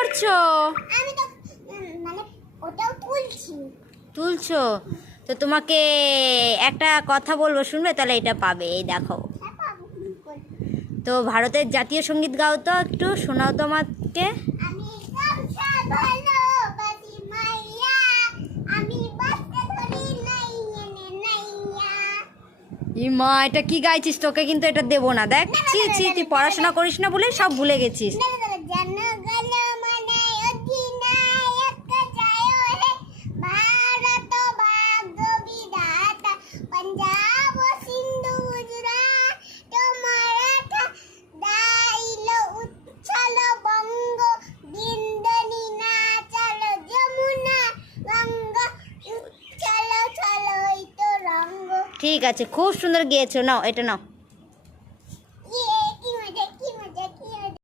করছো? আমি তো মানে ওটাও তুলছো? তো তোমাকে একটা কথা বলবো, শুনবে? তাহলে এটা পাবে, এই দেখো। তো ভারতের জাতীয় সঙ্গীত গাও তো, একটু শোনাও তো আমাকে। আমি সংসার ভালোবাসি মাইয়া, আমি বাচ্চা ধরি নাইয়া নাইয়া। মা, এটা কি গাইছিস? তোকে কিন্তু এটা দেবো না, দেখ। ছি ছি, তুই পড়াশোনা করিস না বলে সব ভুলে গেছিস। জনগণ মন অধিনায়ক জয় হে, ভারত ভাগ্য বিধাতা, पंजाब सिंधु गुजरात मराठा दाइल उच्छल बंग, बिंद नीलाचल যমুনা গঙ্গা, উচ্ছল ছল রঙ্গ। ঠিক আছে, খুব সুন্দর গেয়েছো। নাও, এটা নাও।